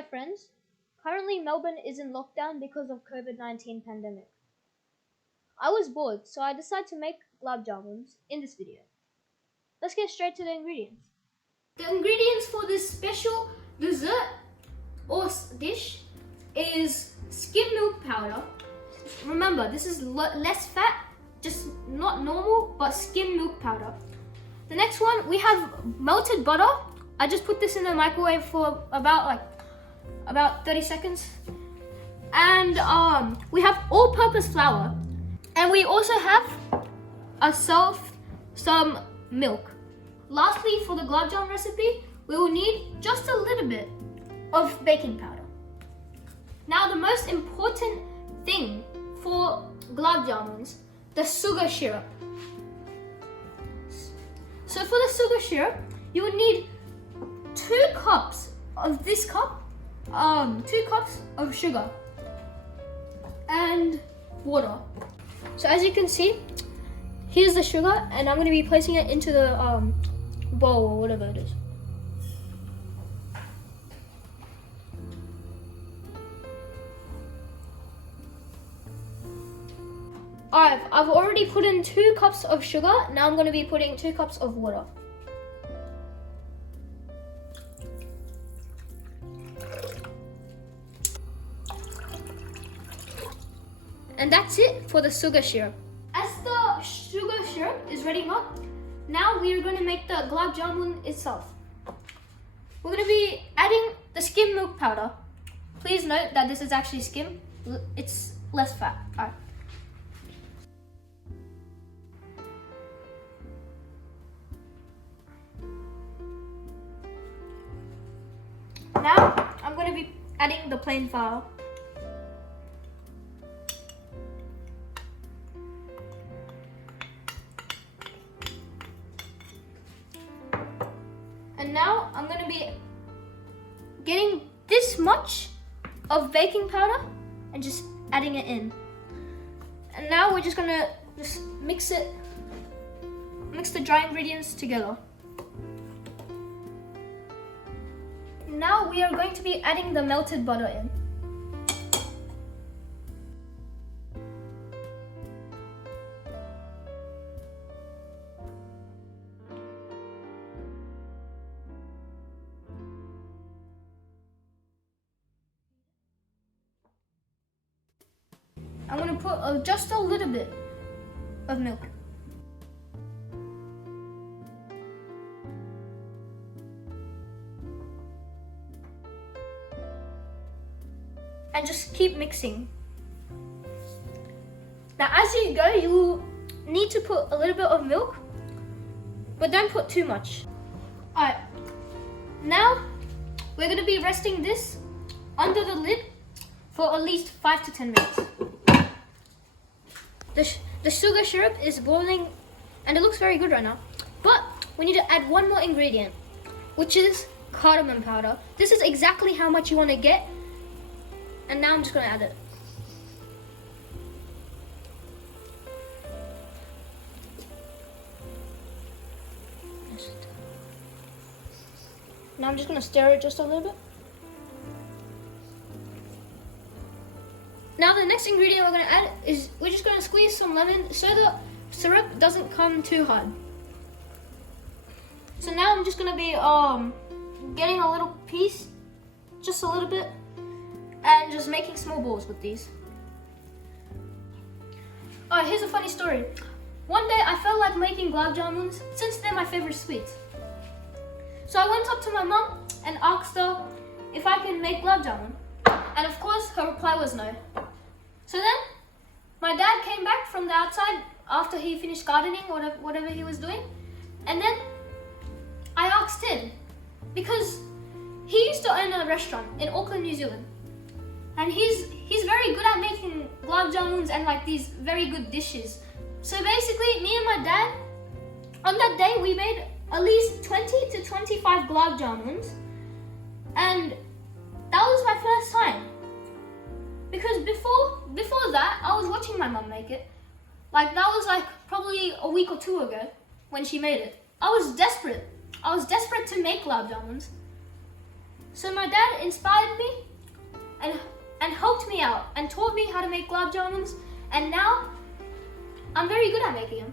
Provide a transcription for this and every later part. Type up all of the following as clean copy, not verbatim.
Hi friends, currently Melbourne is in lockdown because of COVID-19 pandemic. I was bored, so I decided to make Gulab Jamuns in this video. Let's get straight to the ingredients. The ingredients for this special dessert or dish is skim milk powder. Remember, this is less fat, just not normal, but skim milk powder. The next one, we have melted butter. I just put this in the microwave for about 30 seconds. And we have all-purpose flour. And we also have some milk. Lastly, for the gulab jamun recipe, we will need just a little bit of baking powder. Now, the most important thing for gulab jamuns, the sugar syrup. So for the sugar syrup, you would need 2 cups of this cup, 2 cups of sugar and water. So as you can see, here's the sugar, and I'm going to be placing it into the bowl or whatever it is. Alright, I've already put in 2 cups of sugar. Now I'm going to be putting 2 cups of water. And that's it for the sugar syrup. As the sugar syrup is ready hot, now we are going to make the gulab jamun itself. We're going to be adding the skim milk powder. Please note that this is actually skim. It's less fat. Alright. Now I'm going to be adding the plain flour. And now I'm going to be getting this much of baking powder and just adding it in. And now we're just going to mix the dry ingredients together. Now we are going to be adding the melted butter in. I'm going to put just a little bit of milk. And just keep mixing. Now as you go, you need to put a little bit of milk, but don't put too much. Alright, now we're going to be resting this under the lid for at least 5 to 10 minutes. The sugar syrup is boiling and it looks very good right now, but we need to add one more ingredient, which is cardamom powder. This is exactly how much you want to get. And now I'm just going to add it. Now I'm just going to stir it just a little bit. Now the next ingredient we're going to add is we're just going to squeeze some lemon so the syrup doesn't come too hard. So now I'm just going to be getting a little piece, just a little bit, and just making small balls with these. Alright, here's a funny story. One day I felt like making gulab jamuns since they're my favorite sweets. So I went up to my mom and asked her if I can make gulab jamun. And of course her reply was no. So then my dad came back from the outside after he finished gardening or whatever he was doing. And then I asked him because he used to own a restaurant in Auckland, New Zealand. And he's very good at making gulab jamuns and like these very good dishes. So basically, me and my dad, on that day, we made at least 20 to 25 gulab jamuns. And that was my first time. Because before that, I was watching my mom make it. Like that was like probably a week or 2 ago when she made it. I was desperate to make gulab jamuns. So my dad inspired me and helped me out and taught me how to make gulab jamuns, and now I'm very good at making them.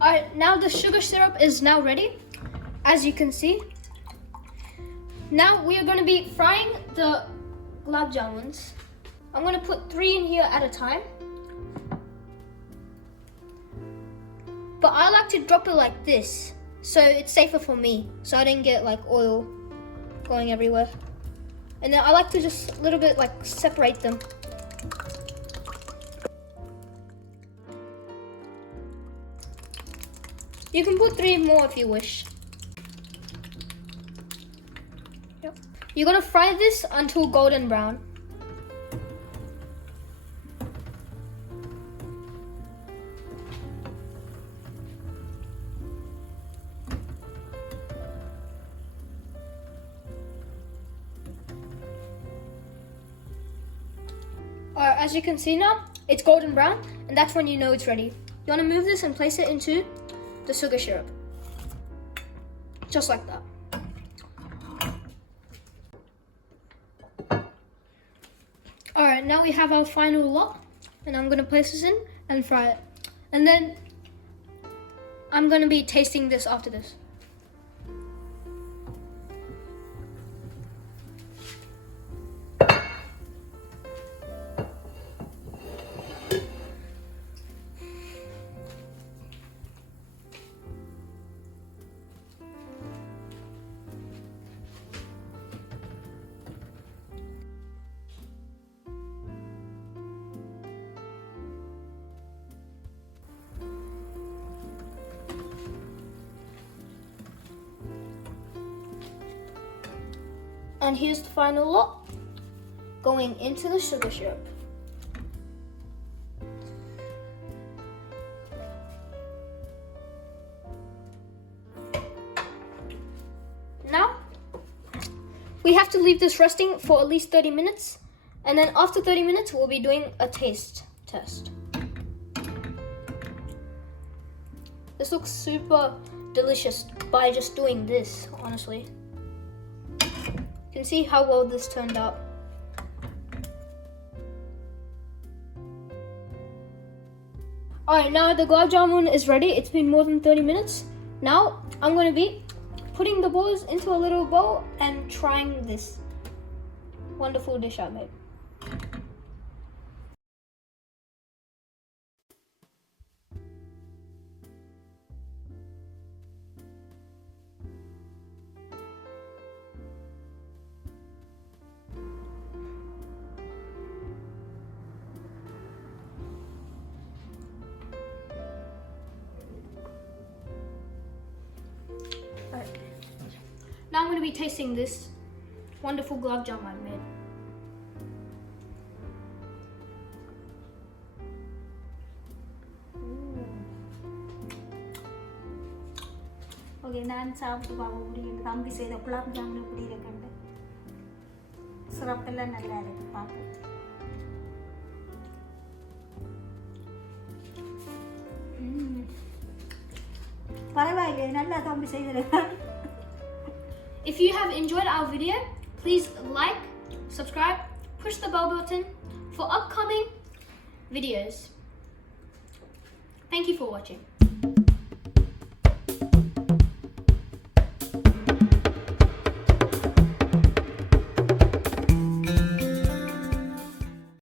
Alright, now the sugar syrup is now ready, as you can see. Now we are going to be frying the gulab jamuns. I'm going to put 3 in here at a time. But I like to drop it like this, so it's safer for me, so I don't get like oil going everywhere. And then I like to just a little bit like separate them. You can put 3 more if you wish. Yep. You're gonna fry this until golden brown. Alright, as you can see now, it's golden brown, and that's when you know it's ready. You wanna move this and place it into the sugar syrup. Just like that. Alright, now we have our final lot, and I'm gonna place this in and fry it. And then I'm gonna be tasting this after this. And here's the final lot going into the sugar syrup. Now, we have to leave this resting for at least 30 minutes. And then after 30 minutes, we'll be doing a taste test. This looks super delicious by just doing this, honestly. You can see how well this turned out. Alright, now the gulab jamun is ready. It's been more than 30 minutes. Now I'm going to be putting the balls into a little bowl and trying this wonderful dish I made. Now I'm going to be tasting this wonderful gulab jamun I made. Okay, நான் சாப்பிட்டு பார்க்க முடியும். தம்பி செய்த குலாப் ஜாமுன் எப்படி இருக்குன்னு. சிறப்பெல்லாம் நல்லா இருக்கு பார்க்க. பரவாயில்லை, நல்லா தம்பி செய்திருக்காங்க. If you have enjoyed our video, please like, subscribe, push the bell button for upcoming videos. Thank you for watching.